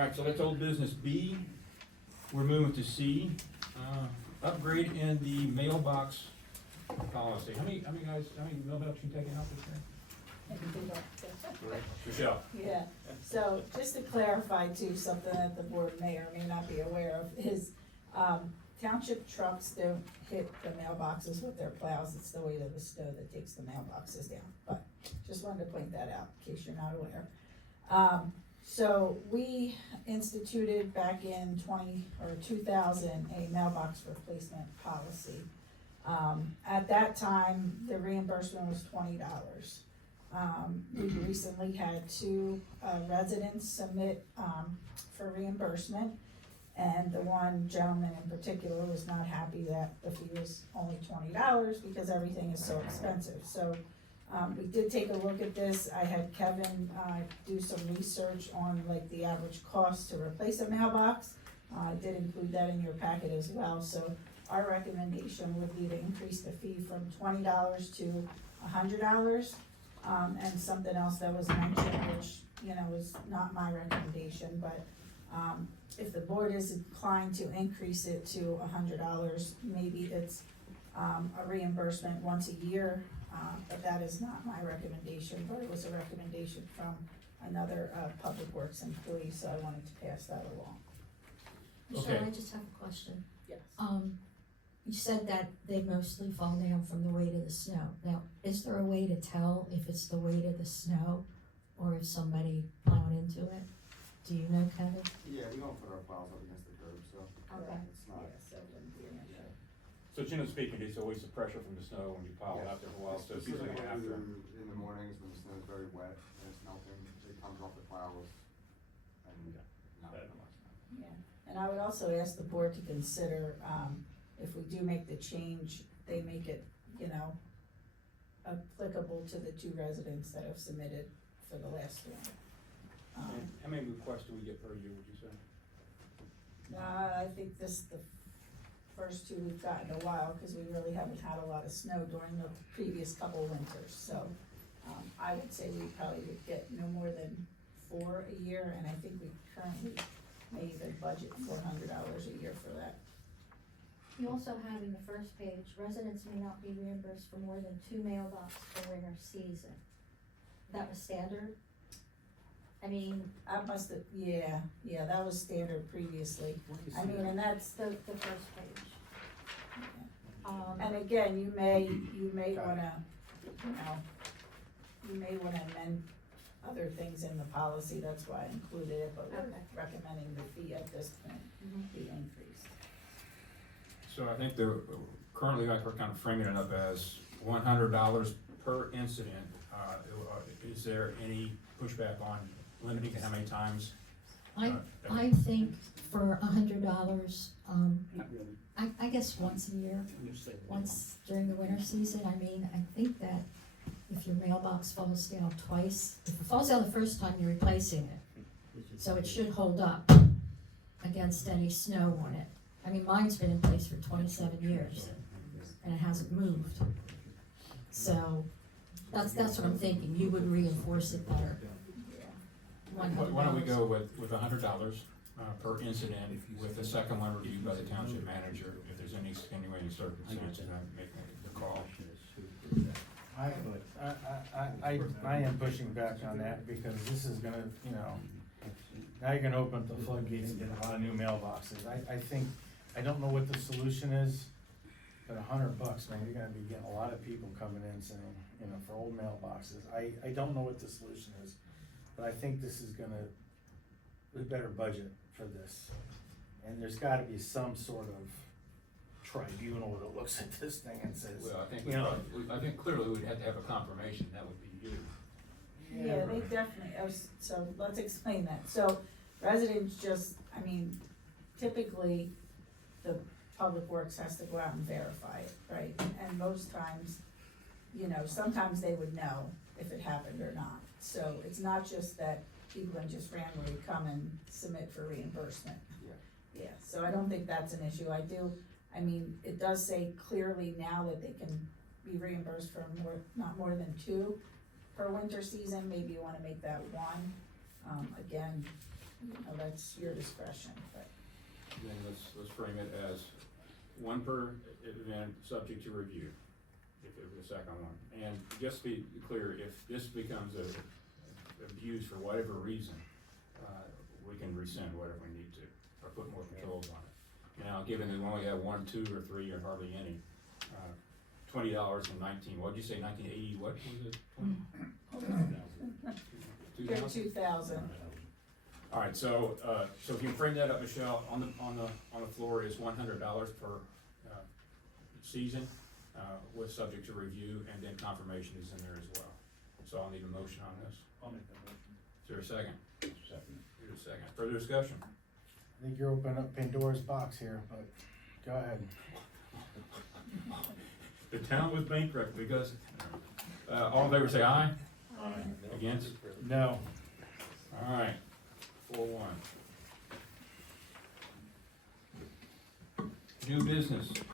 Alright, so that's old business B. We're moving to C. Upgrade in the mailbox policy. How many mailbox you taking out this year? Michelle? Yeah, so just to clarify too, something that the board may or may not be aware of is, township trucks don't hit the mailboxes with their plows. It's the weight of the snow that takes the mailboxes down, but just wanted to point that out in case you're not aware. So we instituted back in 2000, a mailbox replacement policy. At that time, the reimbursement was $20. We recently had two residents submit for reimbursement, and the one gentleman in particular was not happy that the fee was only $20 because everything is so expensive. So we did take a look at this. I had Kevin do some research on like the average cost to replace a mailbox. I did include that in your packet as well. So our recommendation would be to increase the fee from $20 to $100. And something else that was mentioned, which, you know, is not my recommendation, but, if the board is inclined to increase it to $100, maybe it's, a reimbursement once a year, but that is not my recommendation, but it was a recommendation from another, Public Works employee, so I wanted to pass that along. Okay. Michelle, I just have a question. Yes. You said that they mostly fall down from the weight of the snow. Now, is there a way to tell if it's the weight of the snow or if somebody plowed into it? Do you know, Kevin? Yeah, we don't put our plows up against the curb, so Okay. it's not. Yeah, so it wouldn't be an issue. So generally speaking, it's always the pressure from the snow when you plow it out there for a while, so it's usually after. In the mornings when the snow is very wet and it's melting, it comes off the plows and not that much. Yeah, and I would also ask the board to consider, if we do make the change, they make it, you know, applicable to the two residents that have submitted for the last one. How many requests do we get per year, would you say? I think this, the first two we've gotten a while, cause we really haven't had a lot of snow during the previous couple winters, so, I would say we probably would get no more than 4 a year, and I think we currently may even budget $400 a year for that. You also have in the first page, residents may not be reimbursed for more than 2 mailboxes for winter season. That was standard? I mean, I must have, yeah, that was standard previously. I mean, and that's, the first page. and again, you may wanna, you know, you may wanna amend other things in the policy, that's why I included it, but we're Okay. recommending the fee at this point be increased. So I think they're, currently like we're kind of framing it up as $100 per incident. Is there any pushback on limiting to how many times? I think for $100, I guess once a year, once during the winter season. I mean, I think that if your mailbox falls down twice, if it falls down the first time, you're replacing it. So it should hold up against any snow on it. I mean, mine's been in place for 27 years and it hasn't moved. So that's what I'm thinking. You would reinforce it better. Why don't we go with $100 per incident with the second one reviewed by the township manager, if there's any extenuating circumstances, I make the call. I am pushing back on that because this is gonna, you know, now you're gonna open up the floodgates and get a lot of new mailboxes. I don't know what the solution is, but $100, man, you're gonna be getting a lot of people coming in saying, you know, for old mailboxes. I don't know what the solution is, but I think this is gonna, we better budget for this. And there's gotta be some sort of tribunal that looks at this thing and says, Well, I think, you know, I think clearly we'd have to have a confirmation, that would be you. Yeah, they definitely, so let's explain that. So residents just, I mean, typically, the Public Works has to go out and verify it, right? And most times, you know, sometimes they would know if it happened or not. So it's not just that people can just randomly come and submit for reimbursement. Yeah. Yeah, so I don't think that's an issue. I mean, it does say clearly now that they can be reimbursed for not more than 2 per winter season. Maybe you wanna make that 1. Again, you know, that's your discretion, but. Then let's frame it as one per event, subject to review, if it was a second one. And just to be clear, if this becomes abused for whatever reason, we can rescind whatever we need to, or put more controls on it. Now, given that we only have 1, 2, or 3, or hardly any, $20 and 19, what'd you say, 1980, what was it? You're 2000? 2,000. All right, so if you frame that up, Michelle, on the floor is $100 per, season, with subject to review, and then confirmation is in there as well. So I'll need a motion on this. I'll make that motion. Is there a second? Second. Here's a second. Further discussion? I think you're opening up Pandora's box here, but go ahead. The town was bankrupt because, all in favor say aye. Aye. Against? No. All right, 4-1. New business.